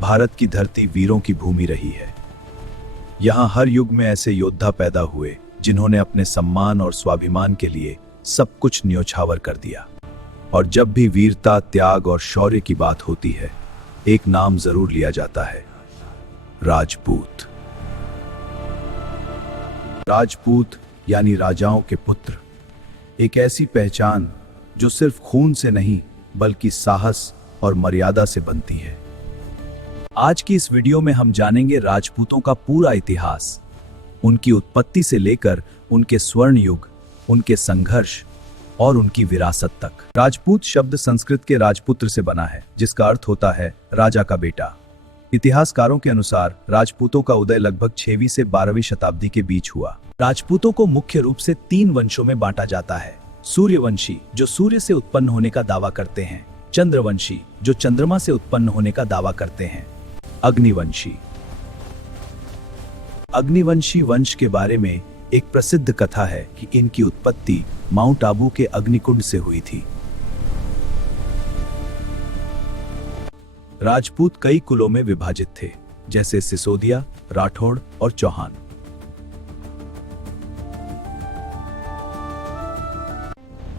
भारत की धरती वीरों की भूमि रही है। यहाँ हर युग में ऐसे योद्धा पैदा हुए जिन्होंने अपने सम्मान और स्वाभिमान के लिए सब कुछ न्योछावर कर दिया। और जब भी वीरता, त्याग और शौर्य की बात होती है, एक नाम जरूर लिया जाता है, राजपूत। राजपूत यानी राजाओं के पुत्र, एक ऐसी पहचान जो सिर्फ खून से नहीं बल्कि साहस और मर्यादा से बनती है। आज की इस वीडियो में हम जानेंगे राजपूतों का पूरा इतिहास, उनकी उत्पत्ति से लेकर उनके स्वर्ण युग, उनके संघर्ष और उनकी विरासत तक। राजपूत शब्द संस्कृत के राजपुत्र से बना है, जिसका अर्थ होता है राजा का बेटा। इतिहासकारों के अनुसार राजपूतों का उदय लगभग 6वीं से 12वीं शताब्दी के बीच हुआ। राजपूतों को मुख्य रूप से 3 वंशों में बांटा जाता है। सूर्यवंशी, जो सूर्य से उत्पन्न होने का दावा करते हैं। चंद्रवंशी, जो चंद्रमा से उत्पन्न होने का दावा करते हैं। अग्निवंशी। अग्निवंशी वंश के बारे में एक प्रसिद्ध कथा है कि इनकी उत्पत्ति माउंट आबू के अग्निकुंड से हुई थी। राजपूत कई कुलों में विभाजित थे, जैसे सिसोदिया, राठौड़ और चौहान।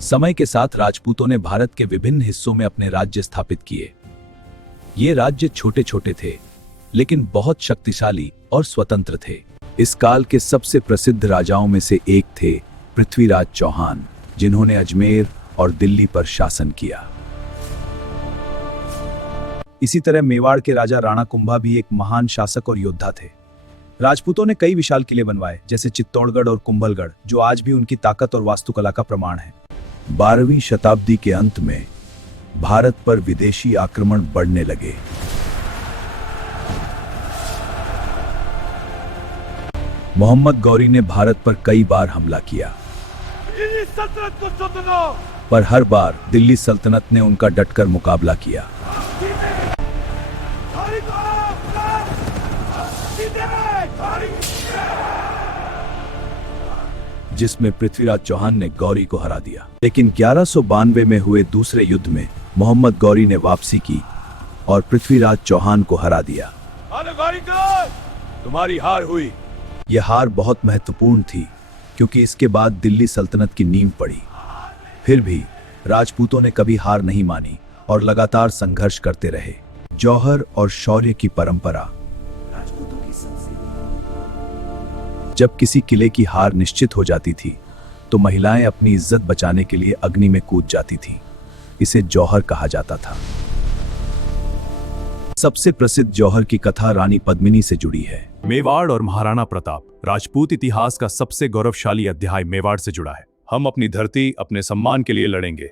समय के साथ राजपूतों ने भारत के विभिन्न हिस्सों में अपने राज्य स्थापित किए। ये राज्य छोटे छोटे थे, लेकिन बहुत शक्तिशाली और स्वतंत्र थे। इस काल के सबसे प्रसिद्ध राजाओं में से एक थे पृथ्वीराज चौहान, जिन्होंने अजमेर और दिल्ली पर शासन किया। इसी तरह मेवाड़ के राजा राणा कुंभा भी एक महान शासक और योद्धा थे। राजपूतों ने कई विशाल किले बनवाए, जैसे चित्तौड़गढ़ और कुंभलगढ़, जो आज भी उनकी ताकत और वास्तुकला का प्रमाण है। 12वीं शताब्दी के अंत में भारत पर विदेशी आक्रमण बढ़ने लगे। मोहम्मद गौरी ने भारत पर कई बार हमला किया, पर हर बार दिल्ली सल्तनत ने उनका डटकर मुकाबला किया। जिसमें पृथ्वीराज चौहान ने गौरी को हरा दिया। लेकिन 1192 में हुए दूसरे युद्ध में मोहम्मद गौरी ने वापसी की और पृथ्वीराज चौहान को हरा दिया। तुम्हारी हार हुई। यह हार बहुत महत्वपूर्ण थी, क्योंकि इसके बाद दिल्ली सल्तनत की नींव पड़ी। फिर भी राजपूतों ने कभी हार नहीं मानी और लगातार संघर्ष करते रहे। जौहर और शौर्य की परंपरा। जब किसी किले की हार निश्चित हो जाती थी, तो महिलाएं अपनी इज्जत बचाने के लिए अग्नि में कूद जाती थीं। इसे जौहर कहा जाता था। सबसे प्रसिद्ध जौहर की कथा रानी पद्मिनी से जुड़ी है। मेवाड़ और महाराणा प्रताप। राजपूत इतिहास का सबसे गौरवशाली अध्याय मेवाड़ से जुड़ा है। हम अपनी धरती, अपने सम्मान के लिए लड़ेंगे।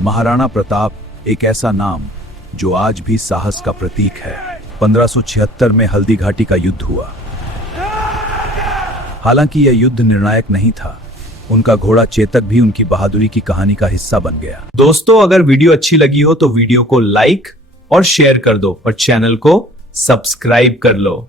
महाराणा प्रताप एक ऐसा नाम जो आज भी साहस का प्रतीक है। 1576 में हल्दी घाटी का युद्ध हुआ। हालांकि यह युद्ध निर्णायक नहीं था, उनका घोड़ा चेतक भी उनकी बहादुरी की कहानी का हिस्सा बन गया। दोस्तों, अगर वीडियो अच्छी लगी हो तो वीडियो को लाइक और शेयर कर दो और चैनल को सब्सक्राइब कर लो।